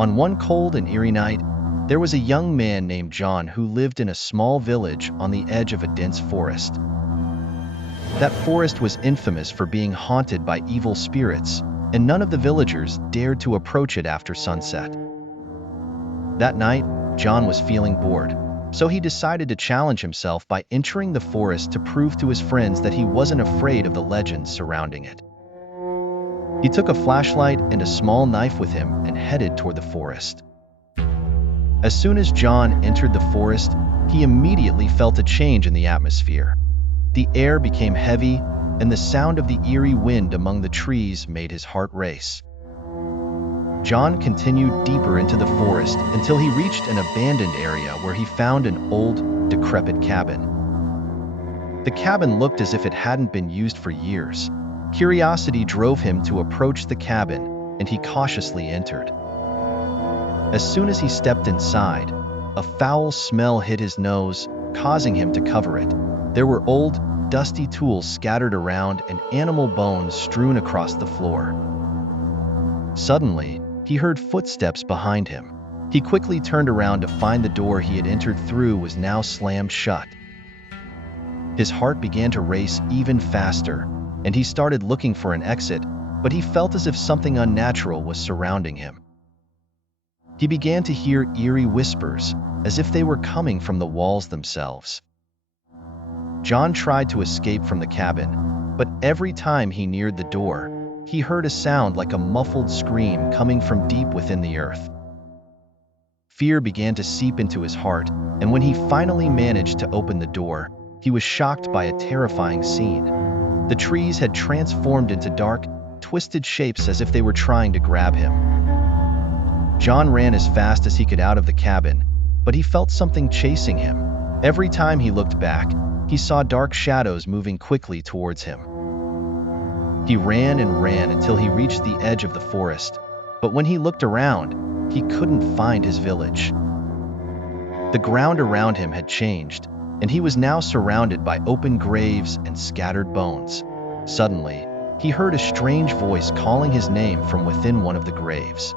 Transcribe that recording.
On one cold and eerie night, there was a young man named John who lived in a small village on the edge of a dense forest. That forest was infamous for being haunted by evil spirits, and none of the villagers dared to approach it after sunset. That night, John was feeling bored, so he decided to challenge himself by entering the forest to prove to his friends that he wasn't afraid of the legends surrounding it. He took a flashlight and a small knife with him and headed toward the forest. As soon as John entered the forest, he immediately felt a change in the atmosphere. The air became heavy, and the sound of the eerie wind among the trees made his heart race. John continued deeper into the forest until he reached an abandoned area where he found an old, decrepit cabin. The cabin looked as if it hadn't been used for years. Curiosity drove him to approach the cabin, and he cautiously entered. As soon as he stepped inside, a foul smell hit his nose, causing him to cover it. There were old, dusty tools scattered around and animal bones strewn across the floor. Suddenly, he heard footsteps behind him. He quickly turned around to find the door he had entered through was now slammed shut. His heart began to race even faster, and he started looking for an exit, but he felt as if something unnatural was surrounding him. He began to hear eerie whispers, as if they were coming from the walls themselves. John tried to escape from the cabin, but every time he neared the door, he heard a sound like a muffled scream coming from deep within the earth. Fear began to seep into his heart, and when he finally managed to open the door, he was shocked by a terrifying scene. The trees had transformed into dark, twisted shapes as if they were trying to grab him. John ran as fast as he could out of the cabin, but he felt something chasing him. Every time he looked back, he saw dark shadows moving quickly towards him. He ran and ran until he reached the edge of the forest, but when he looked around, he couldn't find his village. The ground around him had changed, and he was now surrounded by open graves and scattered bones. Suddenly, he heard a strange voice calling his name from within one of the graves.